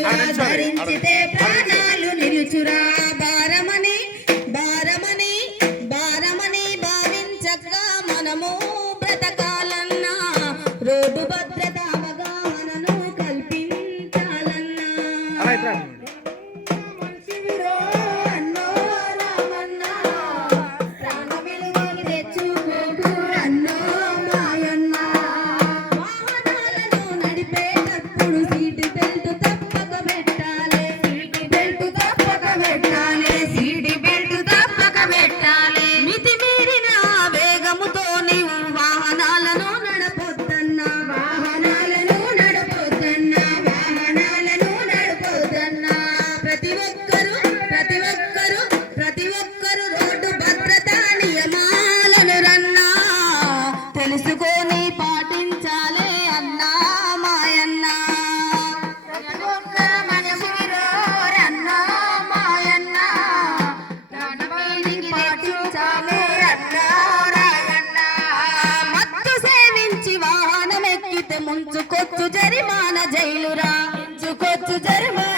ధరించురా ధరించితే ప్రాణాలు నిలుచురా భారమని భారమని భారమని భావించక మనము బ్రతకాలన్నా రోడ్డు భద్రత అవగాహనను కల్పించాలన్నా తెలుసుకొని పాటించాలే అన్నా మాయన్న పాటించాలే అన్నా రాయన్న మత్తు సేవించి వాహనం ఎక్కితే ముంచుకొచ్చు జరిమానా జైలురా ముంచుకొచ్చు జరిమానా